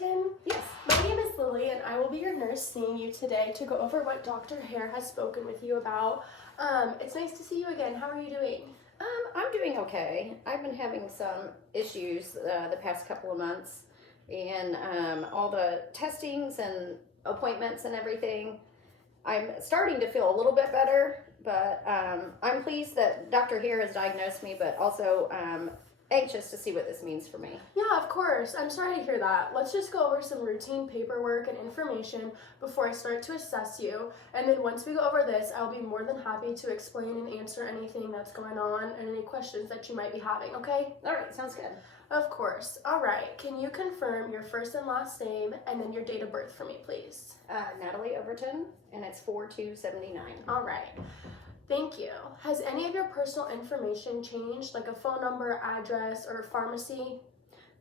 Overton? Yes. My name is Lily, and I will be your nurse seeing you today to go over what Dr. Hare has spoken with you about. It's nice to see you again. How are you doing? I'm doing okay. I've been having some issues the past couple of months, and all the testings and appointments and everything. I'm starting to feel a little bit better, but I'm pleased that Dr. Hare has diagnosed me, but also anxious to see what this means for me. Yeah, of course. I'm sorry to hear that. Let's just go over some routine paperwork and information before I start to assess you. And then once we go over this, I'll be more than happy to explain and answer anything that's going on and any questions that you might be having, okay? All right, sounds good. Of course. All right. Can you confirm your first and last name and then your date of birth for me, please? Natalie Overton, and it's 4279. All right. Thank you. Has any of your personal information changed, like a phone number, address, or pharmacy?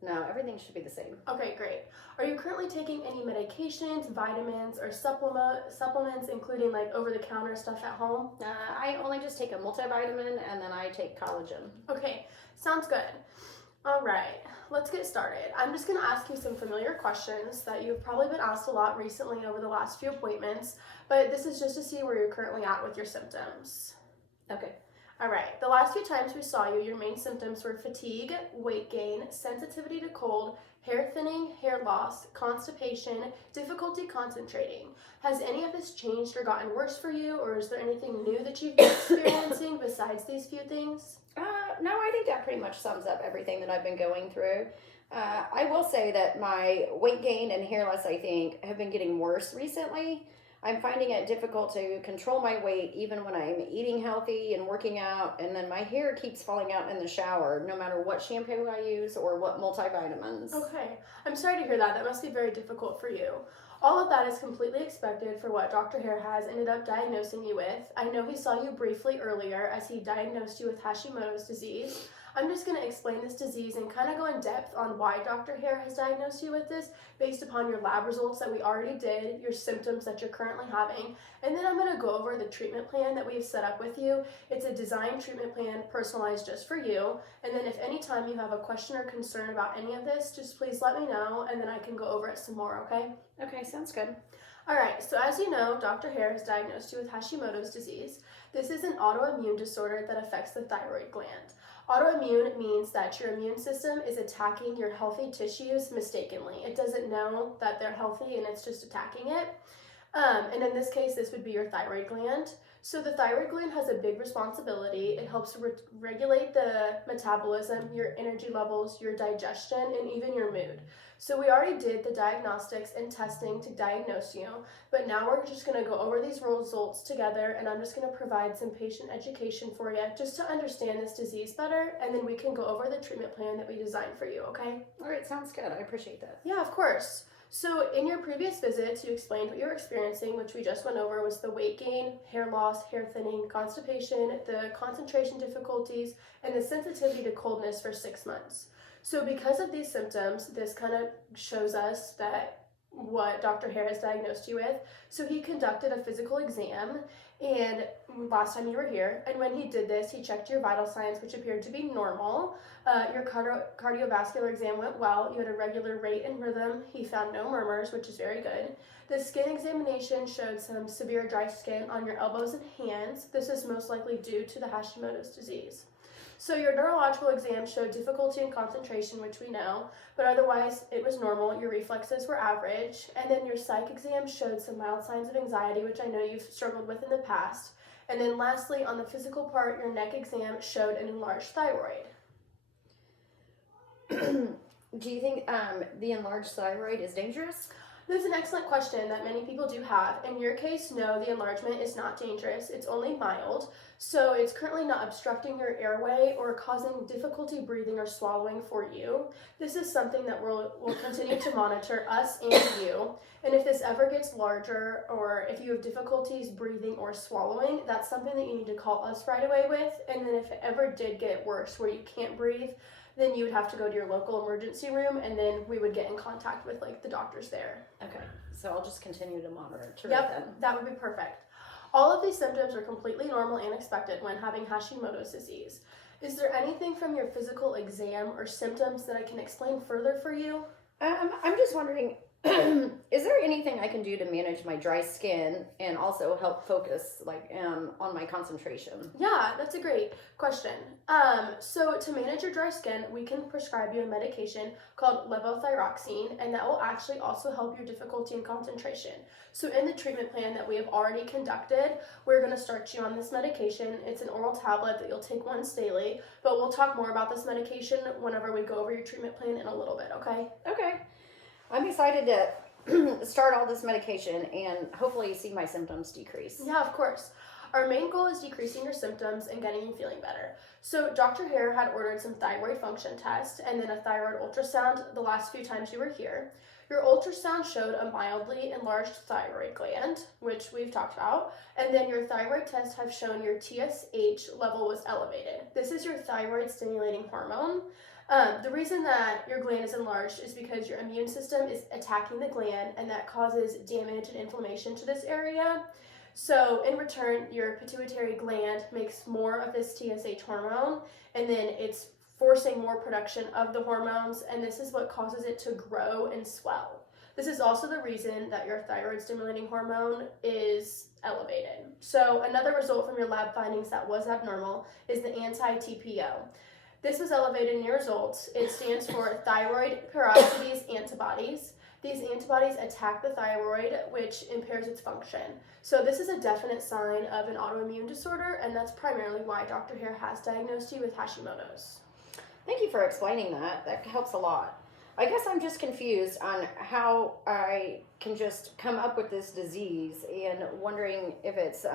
No, everything should be the same. Okay, great. Are you currently taking any medications, vitamins, or supplements, including like over-the-counter stuff at home? I only just take a multivitamin, and then I take collagen. Okay, sounds good. All right, let's get started. I'm just going to ask you some familiar questions that you've probably been asked a lot recently over the last few appointments, but this is just to see where you're currently at with your symptoms. Okay. All right, the last few times we saw you, your main symptoms were fatigue, weight gain, sensitivity to cold, hair thinning, hair loss, constipation, difficulty concentrating. Has any of this changed or gotten worse for you, or is there anything new that you've been experiencing besides these few things? No, I think that pretty much sums up everything that I've been going through. I will say that my weight gain and hair loss, I think, have been getting worse recently. I'm finding it difficult to control my weight even when I'm eating healthy and working out, and then my hair keeps falling out in the shower no matter what shampoo I use or what multivitamins. Okay, I'm sorry to hear that. That must be very difficult for you. All of that is completely expected for what Dr. Hare has ended up diagnosing you with. I know he saw you briefly earlier as he diagnosed you with Hashimoto's disease. I'm just going to explain this disease and kind of go in depth on why Dr. Hare has diagnosed you with this based upon your lab results that we already did, your symptoms that you're currently having, and then I'm going to go over the treatment plan that we've set up with you. It's a design treatment plan personalized just for you, and then if any time you have a question or concern about any of this, just please let me know, and then I can go over it some more, okay? Okay, sounds good. All right, so as you know, Dr. Hare has diagnosed you with Hashimoto's disease. This is an autoimmune disorder that affects the thyroid gland. Autoimmune means that your immune system is attacking your healthy tissues mistakenly. It doesn't know that they're healthy and it's just attacking it. And in this case, this would be your thyroid gland. So the thyroid gland has a big responsibility. It helps regulate the metabolism, your energy levels, your digestion, and even your mood. So we already did the diagnostics and testing to diagnose you, but now we're just going to go over these results together, and I'm just going to provide some patient education for you just to understand this disease better, and then we can go over the treatment plan that we designed for you, okay? All right, sounds good. I appreciate that. Yeah, of course. So in your previous visits, you explained what you were experiencing, which we just went over, was the weight gain, hair loss, hair thinning, constipation, the concentration difficulties, and the sensitivity to coldness for 6 months. So because of these symptoms, this kind of shows us that what Dr. Hare has diagnosed you with. So he conducted a physical exam, and last time you were here, and when he did this, he checked your vital signs, which appeared to be normal. Your cardiovascular exam went well. You had a regular rate and rhythm. He found no murmurs, which is very good. The skin examination showed some severe dry skin on your elbows and hands. This is most likely due to the Hashimoto's disease. So your neurological exam showed difficulty in concentration, which we know, but otherwise it was normal. Your reflexes were average. And then your psych exam showed some mild signs of anxiety, which I know you've struggled with in the past. And then lastly, on the physical part, your neck exam showed an enlarged thyroid. Do you think the enlarged thyroid is dangerous? This is an excellent question that many people do have. In your case, no, the enlargement is not dangerous. It's only mild. So it's currently not obstructing your airway or causing difficulty breathing or swallowing for you. This is something that we'll continue to monitor, us and you. And if this ever gets larger, or if you have difficulties breathing or swallowing, that's something that you need to call us right away with. And then if it ever did get worse where you can't breathe, then you would have to go to your local emergency room, and then we would get in contact with like the doctors there. Okay, so I'll just continue to monitor. Yep, that would be perfect. All of these symptoms are completely normal and expected when having Hashimoto's disease. Is there anything from your physical exam or symptoms that I can explain further for you? I'm just wondering, is there anything I can do to manage my dry skin and also help focus, like, on my concentration? Yeah, that's a great question. So to manage your dry skin, we can prescribe you a medication called levothyroxine, and that will actually also help your difficulty in concentration. So in the treatment plan that we have already conducted, we're going to start you on this medication. It's an oral tablet that you'll take once daily, but we'll talk more about this medication whenever we go over your treatment plan in a little bit, okay? Okay. I'm excited to start all this medication and hopefully see my symptoms decrease. Yeah, of course. Our main goal is decreasing your symptoms and getting you feeling better. So Dr. Hare had ordered some thyroid function tests and then a thyroid ultrasound the last few times you were here. Your ultrasound showed a mildly enlarged thyroid gland, which we've talked about, and then your thyroid tests have shown your TSH level was elevated. This is your thyroid stimulating hormone. The reason that your gland is enlarged is because your immune system is attacking the gland, and that causes damage and inflammation to this area. So in return, your pituitary gland makes more of this TSH hormone, and then it's forcing more production of the hormones, and this is what causes it to grow and swell. This is also the reason that your thyroid stimulating hormone is elevated. So another result from your lab findings that was abnormal is the anti-TPO. This was elevated in your results. It stands for thyroid peroxidase antibodies. These antibodies attack the thyroid, which impairs its function. So this is a definite sign of an autoimmune disorder, and that's primarily why Dr. Hare has diagnosed you with Hashimoto's. Thank you for explaining that. That helps a lot. I guess I'm just confused on how I can just come up with this disease and wondering if it's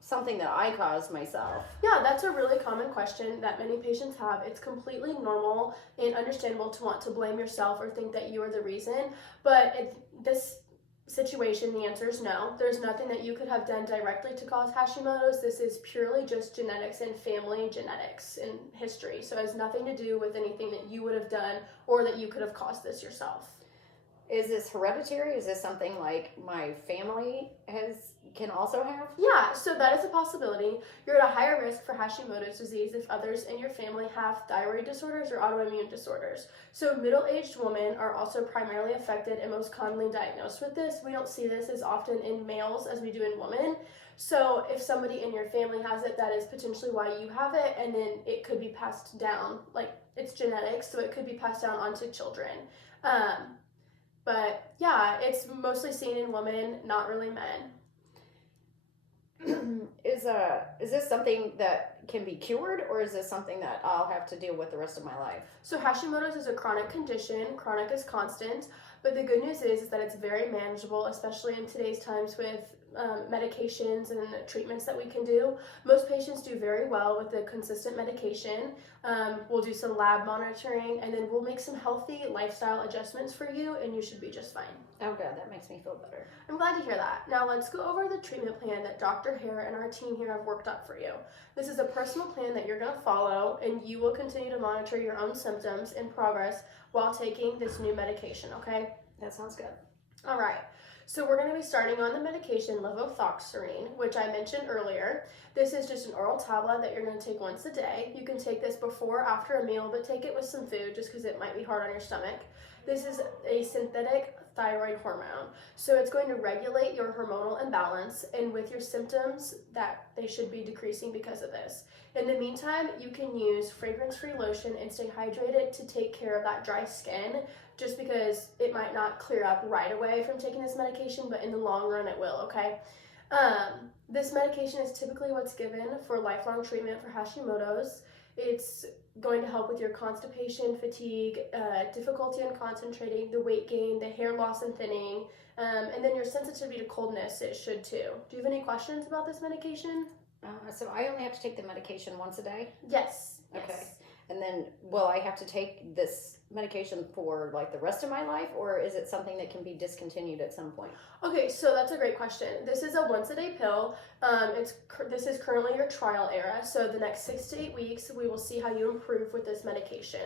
something that I caused myself. Yeah, that's a really common question that many patients have. It's completely normal and understandable to want to blame yourself or think that you are the reason, but this situation, the answer is no. There's nothing that you could have done directly to cause Hashimoto's. This is purely just genetics and family genetics and history. So it has nothing to do with anything that you would have done or that you could have caused this yourself. Is this hereditary? Is this something like my family can also have? Yeah, so that is a possibility. You're at a higher risk for Hashimoto's disease if others in your family have thyroid disorders or autoimmune disorders. So middle-aged women are also primarily affected and most commonly diagnosed with this. We don't see this as often in males as we do in women. So if somebody in your family has it, that is potentially why you have it, and then it could be passed down. Like, it's genetics, so it could be passed down onto children. But yeah, it's mostly seen in women, not really men. Is this something that can be cured, or is this something that I'll have to deal with the rest of my life? So Hashimoto's is a chronic condition. Chronic is constant, but the good news is that it's very manageable, especially in today's times with medications and treatments that we can do. Most patients do very well with the consistent medication. We'll do some lab monitoring, and then we'll make some healthy lifestyle adjustments for you, and you should be just fine. Oh, good. That makes me feel better. I'm glad to hear that. Now let's go over the treatment plan that Dr. Hare and our team here have worked up for you. This is a personal plan that you're going to follow, and you will continue to monitor your own symptoms and progress while taking this new medication, okay? That sounds good. All right. So we're going to be starting on the medication levothyroxine, which I mentioned earlier. This is just an oral tablet that you're going to take once a day. You can take this before or after a meal, but take it with some food just because it might be hard on your stomach. This is a synthetic thyroid hormone. So it's going to regulate your hormonal imbalance, and with your symptoms that they should be decreasing because of this. In the meantime, you can use fragrance-free lotion and stay hydrated to take care of that dry skin, just because it might not clear up right away from taking this medication, but in the long run it will, okay? This medication is typically what's given for lifelong treatment for Hashimoto's. It's going to help with your constipation, fatigue, difficulty in concentrating, the weight gain, the hair loss and thinning, and then your sensitivity to coldness, it should too. Do you have any questions about this medication? So I only have to take the medication once a day? Yes. Okay. Yes. And then will I have to take this medication for like the rest of my life, or is it something that can be discontinued at some point? Okay, so that's a great question. This is a once-a-day pill. This is currently your trial era, so the next 6 to 8 weeks, we will see how you improve with this medication.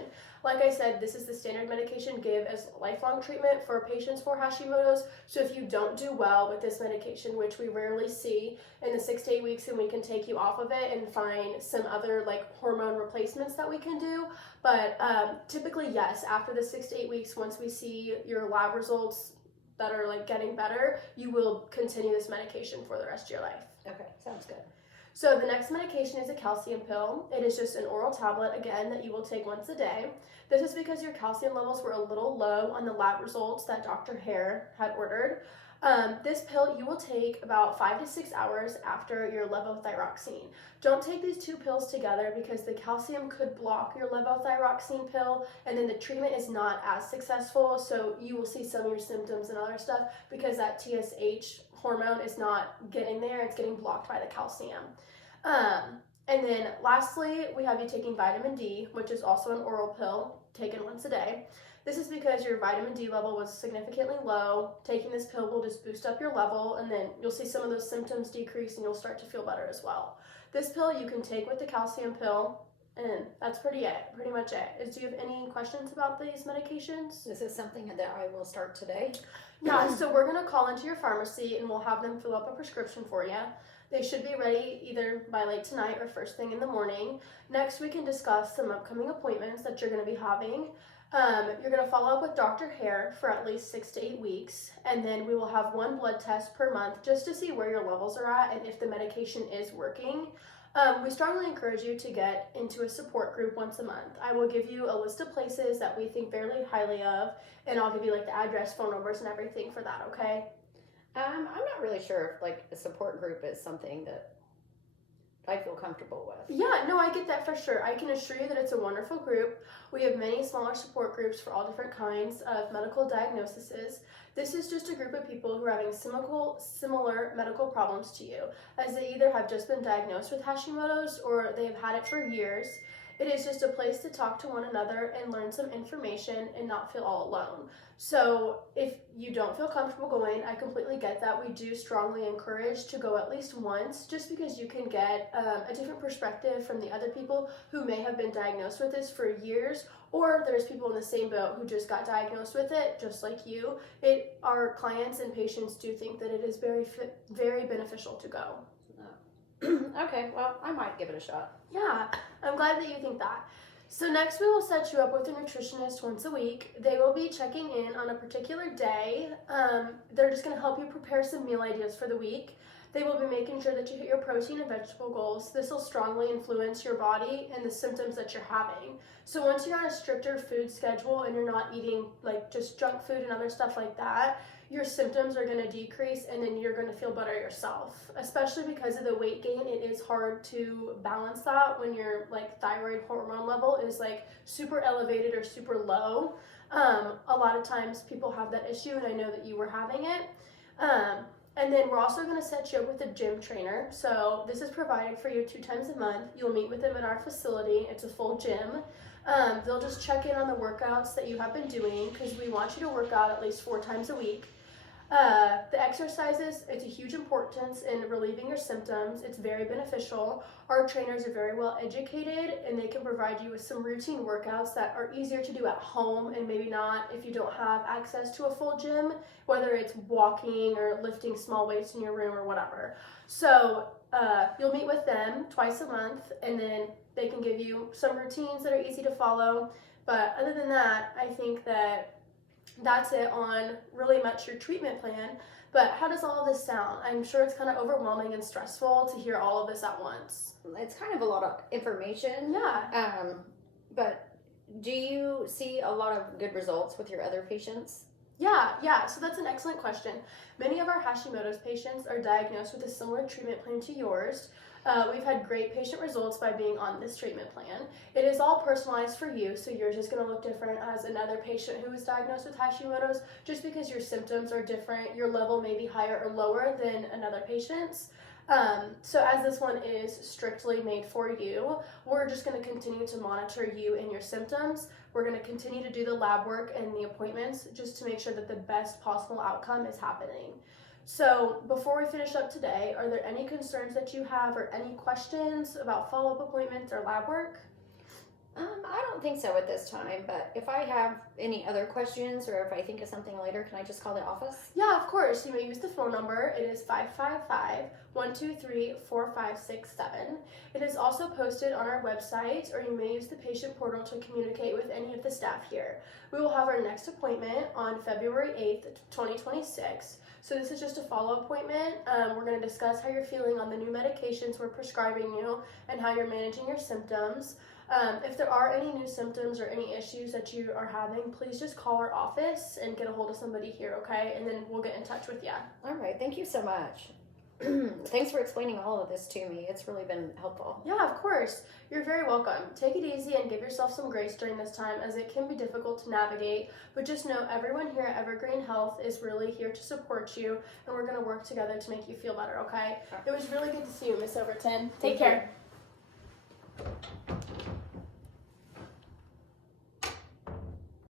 Like I said, this is the standard medication give as lifelong treatment for patients for Hashimoto's, so if you don't do well with this medication, which we rarely see, in the 6 to 8 weeks, then we can take you off of it and find some other like hormone replacements that we can do. But typically, yes, yes, after the 6 to 8 weeks, once we see your lab results that are like getting better, you will continue this medication for the rest of your life. Okay, sounds good. So the next medication is a calcium pill. It is just an oral tablet, again, that you will take once a day. This is because your calcium levels were a little low on the lab results that Dr. Hare had ordered. This pill you will take about 5 to 6 hours after your levothyroxine. Don't take these two pills together because the calcium could block your levothyroxine pill, and then the treatment is not as successful, so you will see some of your symptoms and other stuff because that TSH hormone is not getting there, it's getting blocked by the calcium. And then lastly, we have you taking vitamin D, which is also an oral pill taken once a day. This is because your vitamin D level was significantly low. Taking this pill will just boost up your level, and then you'll see some of those symptoms decrease and you'll start to feel better as well. This pill you can take with the calcium pill, and that's pretty much it. Do you have any questions about these medications? This is something that I will start today. Yeah, so we're going to call into your pharmacy and we'll have them fill up a prescription for you. They should be ready either by late tonight or first thing in the morning. Next, we can discuss some upcoming appointments that you're going to be having. You're going to follow up with Dr. Hare for at least 6 to 8 weeks, and then we will have one blood test per month just to see where your levels are at and if the medication is working. We strongly encourage you to get into a support group once a month. I will give you a list of places that we think fairly highly of, and I'll give you like the address, phone numbers, and everything for that, okay? I'm not really sure if like a support group is something that I feel comfortable with. Yeah, no, I get that for sure. I can assure you that it's a wonderful group. We have many smaller support groups for all different kinds of medical diagnoses. This is just a group of people who are having similar medical problems to you, as they either have just been diagnosed with Hashimoto's or they have had it for years. It is just a place to talk to one another and learn some information and not feel all alone. So if you don't feel comfortable going, I completely get that. We do strongly encourage to go at least once, just because you can get a different perspective from the other people who may have been diagnosed with this for years, or there's people in the same boat who just got diagnosed with it, just like you. Our clients and patients do think that it is very beneficial to go. Okay, well, I might give it a shot. Yeah, I'm glad that you think that. So next we will set you up with a nutritionist once a week. They will be checking in on a particular day. They're just going to help you prepare some meal ideas for the week. They will be making sure that you hit your protein and vegetable goals. This will strongly influence your body and the symptoms that you're having. So once you're on a stricter food schedule and you're not eating like just junk food and other stuff like that, your symptoms are going to decrease and then you're going to feel better yourself. Especially because of the weight gain, it is hard to balance that when your like thyroid hormone level is like super elevated or super low. A lot of times people have that issue, and I know that you were having it. And then we're also going to set you up with a gym trainer. So this is provided for you 2 times a month. You'll meet with them at our facility. It's a full gym. They'll just check in on the workouts that you have been doing, because we want you to work out at least 4 times a week. The exercises, it's a huge importance in relieving your symptoms. It's very beneficial. Our trainers are very well educated, and they can provide you with some routine workouts that are easier to do at home and maybe not if you don't have access to a full gym, whether it's walking or lifting small weights in your room or whatever. So you'll meet with them twice a month, and then they can give you some routines that are easy to follow. But other than that, I think that's it on really much your treatment plan. But how does all of this sound? I'm sure it's kind of overwhelming and stressful to hear all of this at once. It's kind of a lot of information. Yeah. But do you see a lot of good results with your other patients? Yeah, so that's an excellent question. Many of our Hashimoto's patients are diagnosed with a similar treatment plan to yours. We've had great patient results by being on this treatment plan. It is all personalized for you, so yours is going to look different as another patient who is diagnosed with Hashimoto's, just because your symptoms are different. Your level may be higher or lower than another patient's. So as this one is strictly made for you, we're just going to continue to monitor you and your symptoms. We're going to continue to do the lab work and the appointments just to make sure that the best possible outcome is happening. So before we finish up today, are there any concerns that you have or any questions about follow-up appointments or lab work? I don't think so at this time, but if I have any other questions or if I think of something later, can I just call the office? Yeah, of course. You may use the phone number. It is 555-123-4567. It is also posted on our website, or you may use the patient portal to communicate with any of the staff here. We will have our next appointment on February 8th, 2026. So this is just a follow-up appointment. We're going to discuss how you're feeling on the new medications we're prescribing you and how you're managing your symptoms. If there are any new symptoms or any issues that you are having, please just call our office and get a hold of somebody here, okay? And then we'll get in touch with you. All right. Thank you so much. Thanks for explaining all of this to me. It's really been helpful. Yeah, of course. You're very welcome. Take it easy and give yourself some grace during this time, as it can be difficult to navigate. But just know everyone here at Evergreen Health is really here to support you, and we're going to work together to make you feel better, okay? It was really good to see you, Miss Overton. Take care.